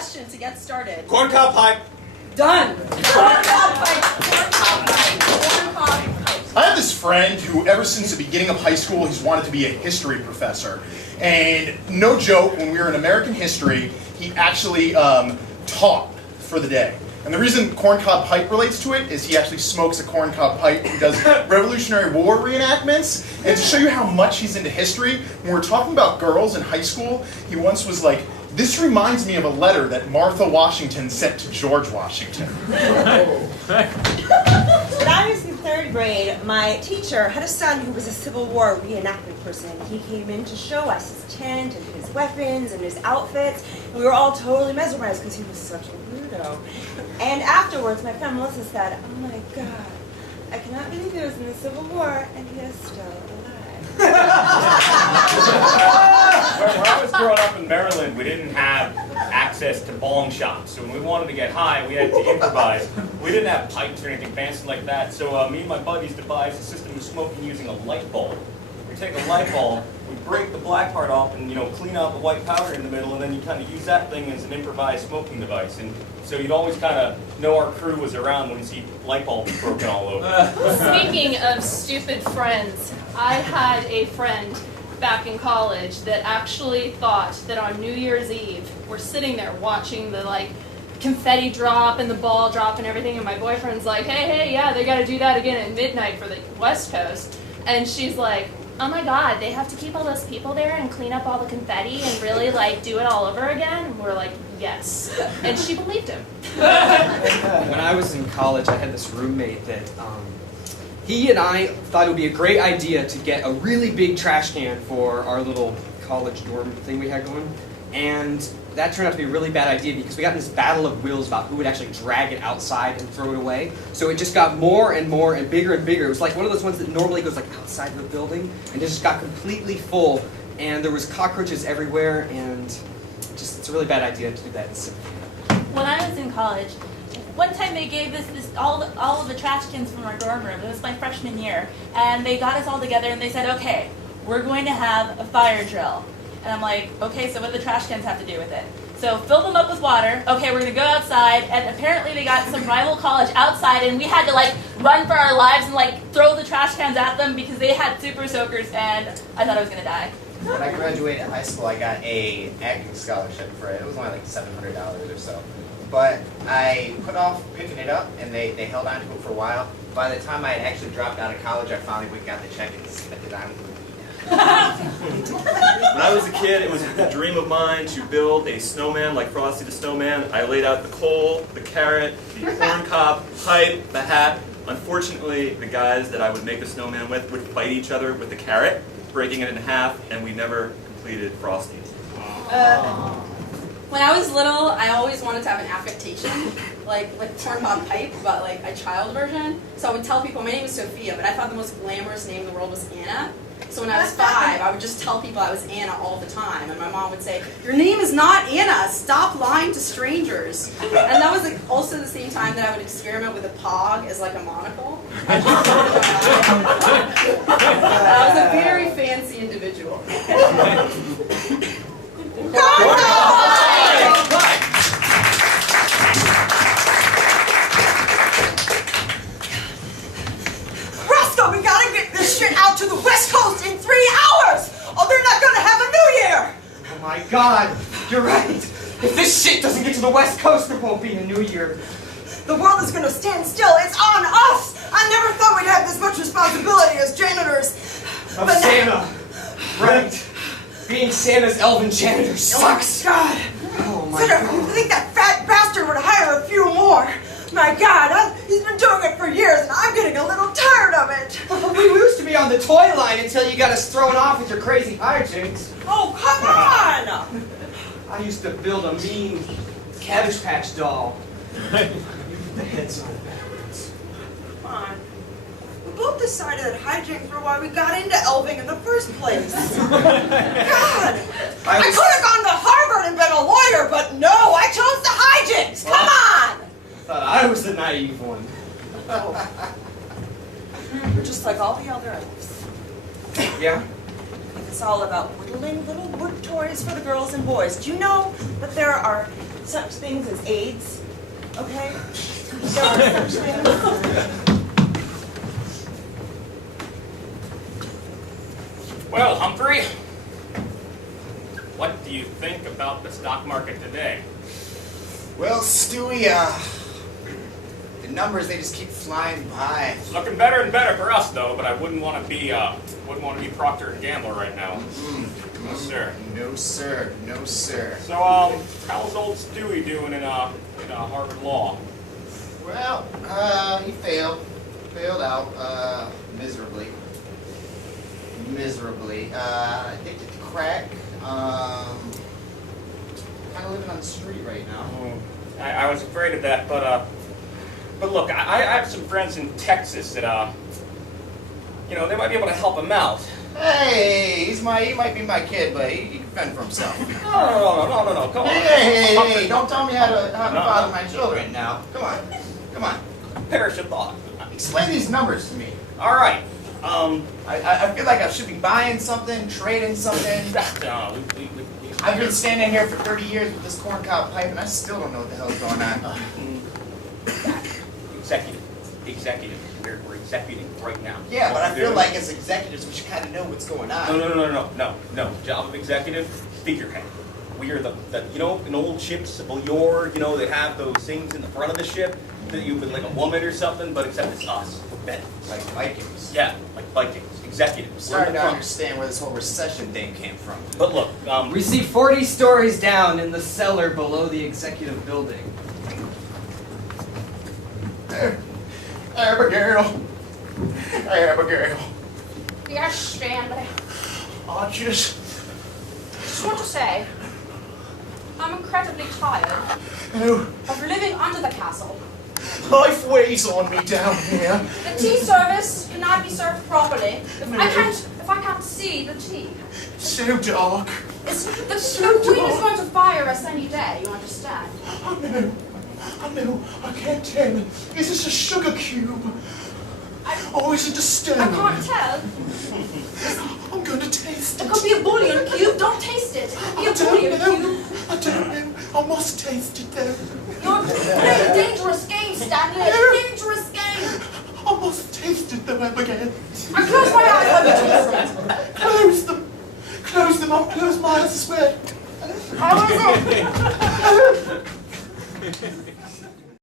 question to get started. Corncob pipe. Done. Corncob pipe. Corncob pipe. Corncob pipe. I have this friend who, ever since the beginning of high school, he's wanted to be a history professor. And no joke, when we were in American history, he actually taught for the day. And the reason corncob pipe relates to it is he actually smokes a corncob pipe. He does Revolutionary War reenactments. And to show you how much he's into history, when we're talking about girls in high school, he once was like, "This reminds me of a letter that Martha Washington sent to George Washington." When I was in 3rd grade, my teacher had a son who was a Civil War reenactment person. He came in to show us his tent and his weapons and his outfits. And we were all totally mesmerized because he was such a weirdo. And afterwards, my friend Melissa said, "Oh my God, I cannot believe he was in the Civil War and he is still alive." When I was growing up in Maryland, we didn't have access to bong shops. So when we wanted to get high, we had to improvise. We didn't have pipes or anything fancy like that. So me and my buddies devised a system of smoking using a light bulb. We take a light bulb, we break the black part off and clean out the white powder in the middle, and then you kind of use that thing as an improvised smoking device. And so you'd always kind of know our crew was around when you see light bulbs broken all over. Speaking of stupid friends, I had a friend back in college that actually thought that on New Year's Eve, we're sitting there watching the confetti drop and the ball drop and everything, and my boyfriend's like, hey, yeah, they gotta do that again at midnight for the West Coast. And she's like, oh my God, they have to keep all those people there and clean up all the confetti and really do it all over again? And we're like, yes. And she believed him. When I was in college, I had this roommate that he and I thought it would be a great idea to get a really big trash can for our little college dorm thing we had going. And that turned out to be a really bad idea because we got in this battle of wills about who would actually drag it outside and throw it away. So it just got more and more and bigger and bigger. It was like one of those ones that normally goes outside the building, and it just got completely full. And there was cockroaches everywhere, and just it's a really bad idea to do that. When I was in college, one time they gave us all of the trash cans from our dorm room. It was my freshman year, and they got us all together and they said, okay, we're going to have a fire drill. And I'm like, okay, so what do the trash cans have to do with it? So fill them up with water. Okay, we're going to go outside. And apparently they got some rival college outside, and we had to run for our lives and throw the trash cans at them because they had super soakers, and I thought I was going to die. When I graduated high school, I got a acting scholarship for it. It was only $700 or so. But I put off picking it up, and they held on to it for a while. By the time I had actually dropped out of college, I finally went and got the check and spent it on. When I was a kid, it was a dream of mine to build a snowman like Frosty the Snowman. I laid out the coal, the carrot, the corn cob, pipe, the hat. Unfortunately, the guys that I would make a snowman with would fight each other with the carrot, breaking it in half, and we never completed Frosty. When I was little, I always wanted to have an affectation, like corncob pipe, but a child version. So I would tell people, my name is Sofiya, but I thought the most glamorous name in the world was Anna. So when I was 5, I would just tell people I was Anna all the time. And my mom would say, your name is not Anna. Stop lying to strangers. And that was also the same time that I would experiment with a pog as a monocle. I was a very fancy individual. Roscoe, we gotta get this shit out to the West Coast in 3 hours! Or they're not gonna have a New Year! Oh my God, you're right. If this shit doesn't get to the West Coast, there won't be a New Year. The world is gonna stand still. It's on us! I never thought we'd have this much responsibility as janitors. Of Santa. Right. Being Santa's elven janitor sucks. Oh my God. Oh my God. You think that fat bastard would hire a few more? My God, he's been doing it for years, and I'm getting a little tired of it. We used to be on the toy line until you got us thrown off with your crazy hijinks. Oh, come on! I used to build a mean Cabbage Patch doll. The head's on backwards. Come on. We both decided that hijinks were why we got into elving in the first place. God! I could have gone to Harvard and been a lawyer, but no, I chose the hijinks! Come on! I thought I was the naive one. Oh. You're just like all the other elves. Yeah? It's all about whittling little wood toys for the girls and boys. Do you know that there are such things as AIDS, okay? There are such things. Well, Humphrey, what do you think about the stock market today? Well, Stewie, the numbers, they just keep flying by. It's looking better and better for us, though. But I wouldn't want to be Procter and Gamble right now. No, sir. No, sir. No, sir. So, how's old Stewie doing in Harvard Law? Well, he failed out, miserably. Addicted to crack, kind of living on the street right now. I was afraid of that, but look, I have some friends in Texas that, they might be able to help him out. Hey, he might be my kid, but he can fend for himself. No, come on. Hey, don't tell me how to father my children now. Come on. Perish of thought. Explain these numbers to me. All right. I feel like I should be buying something, trading something. No, I've been standing here for 30 years with this corncob pipe, and I still don't know what the hell's going on. Executive. We're executing right now. Yeah, but I feel like as executives, we should kind of know what's going on. No. Job of executive, figurehead. We are the in old ships of yore, they have those things in the front of the ship that you've been like a woman or something, but except it's us, men. Like Vikings. Yeah, like Vikings, executives. I'm starting to understand where this whole recession thing came from. But look, We see 40 stories down in the cellar below the executive building. Abigail. Yes, Stanley. I just want to say, I'm incredibly tired of living under the castle. life weighs on me down here. The tea service cannot be served properly if I can't see the tea. So dark. The queen is going to fire us any day, you understand? I know, I can't tell. Is this a sugar cube? Or is it a stone? I can't tell. I'm going to taste it. It could be a bullion cube. Don't taste it. It could be a bullion cube. I don't know. I must taste it though. You're playing a dangerous game, Stanley. A dangerous game. I must taste it though, Abigail. I close my eyes. Let me taste it. Close them. Close them. I'll close my eyes, I swear. How is it?